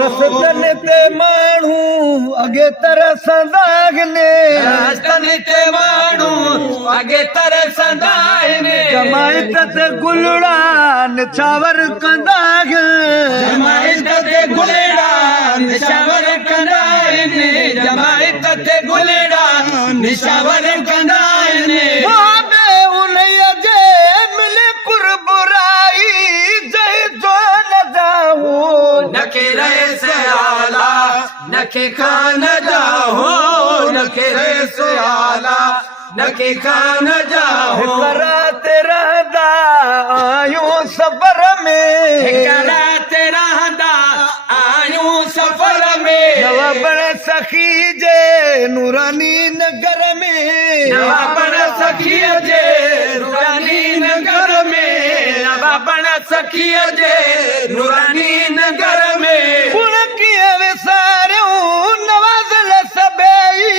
रस्तन ते माण्हू अॻे तरसंदा आहिनि रस्तन ते माण्हू अॻे तरसंदा आहिनि जमायत ते गुलड़ा निछावर कंदा आहिनि जमायत ते गुलड़ा निछावर कंदा आहिनि जमायत ते गुलड़ा निछावर कंदा आहिनि उन्हीअ जे मिले कुरबुराई जय जो न जाऊं नखे रईस आला नखे खान जाओ नखे रईस आला नखे खान जाओ करात रहंदा आयूं सफ़र में करात रहंदा आयूं सफ़र में नवाबण सखी जे नूरानी नगर में नवाबण सखीअ जे नूरानी नगर में नवाबण सखीअ जे नूरानी नगर में गुण कीअं विसारियूं नवाज़ल सभई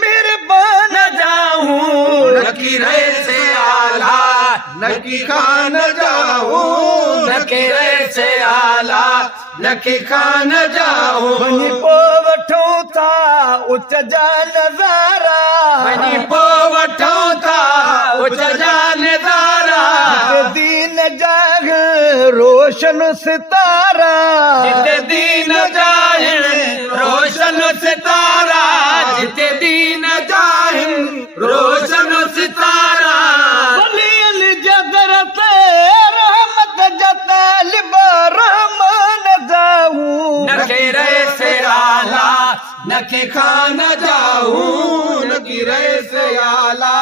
मेहरबान जाऊं नकी रईस आला नकी खान जाओ नके रईस आला नके खान जाओ वञी पो वठूं था उच जा नज़ारा वञी पो वठूं था उच जा नज़ारा दीन जाग रोशन सितारा जिते दीन जाहिर रोशन सितारा जिते दीन जाहिर रोशन सितारा वलियन जदर ते रहमत जतालिब रहमान जाऊं नखे रईस आला नखे खान जाऊं नकी रईस आला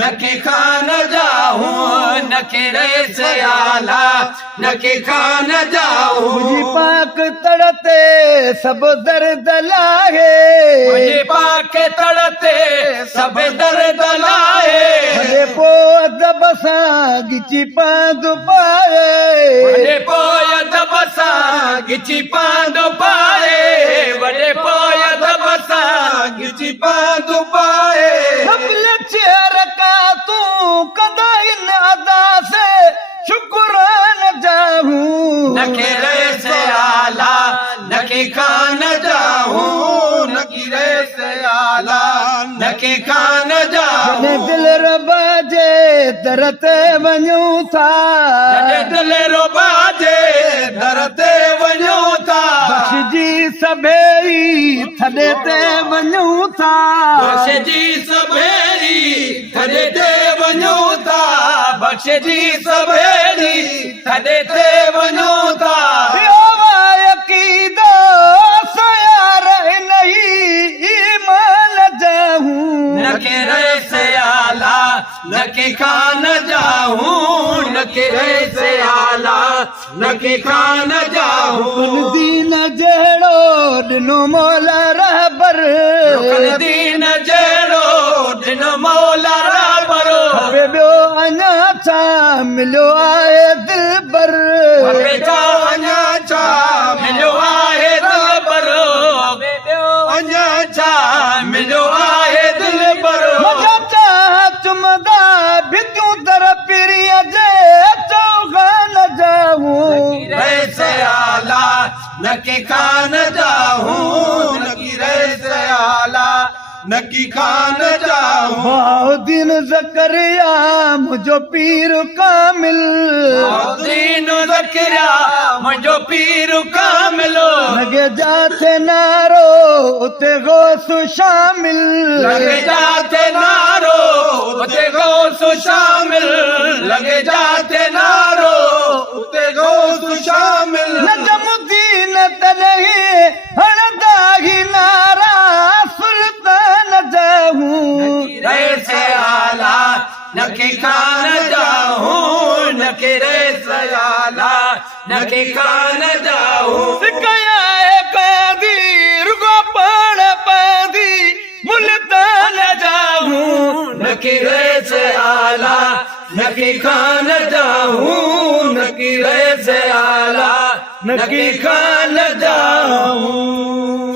नखे खान जाऊं नखे रईस आला नखे खान जाऊं मुझी पाक तड़ते सब दर्द लाहे मुझे पाक तड़ते सब दर्द लाए भले पो अदब सां गिची पांद पाए वॾे पोइ अदब सां गिची पांद पाए वॾे पोइ अदब सां गिची पांद पाए तू कंदा इन अदा से शुक्रान जाऊं नखे रईस आला नखे खान जाऊं नकी रईस आला नखे खान जाऊं दिल रबा जे दर ते वञूं था दिल रुबा जे दर ते वञूं था बख़्शजी सभेई थॾे ते वञूं था बख़्शजी सभेरी थॾे ते वञूं था बख़्शजी सभेरी थॾे ते वञूं था यकीदा सयार नहीं ईमान जाऊं नखे रईस आला नखे खान जाऊं नखे रईस आला नखे खान जाऊं दीन जहिड़ो ॾिनो मौला रहबर दीन जहिड़ो दिन मौला रहबर ॿियो अञा छा मिलियो आहे दिलबर छा अञा छा मिलियो आहे दिलबर अञा छा मिलियो आहे दिलबर चुमदा भितियूं दर पीरीअ जे चौगान जाऊं रईस आला नके खान जाऊं नकी रईस आला नकी खान जाऊं दीन ज़करिया मुंहिंजो पीर कामिल दीन ज़करिया मुंहिंजो पीर कामिलो लॻे जाथे नारो उते गौस शामिल लॻे जाथे नारो उते गौस शामिल लॻे जाथे नारो उते गौस शामिल नजमुद्दीन तलही हणदा ही नारा सुल्तान जाऊं रईस आला नके खान जाऊं नके रईस आला नके खान जाऊं कया पैदी रुगो पाण पैदी मुल्तान जाऊं नके रईस आला नके खान जाऊं नके रईस आला नके खान जाऊं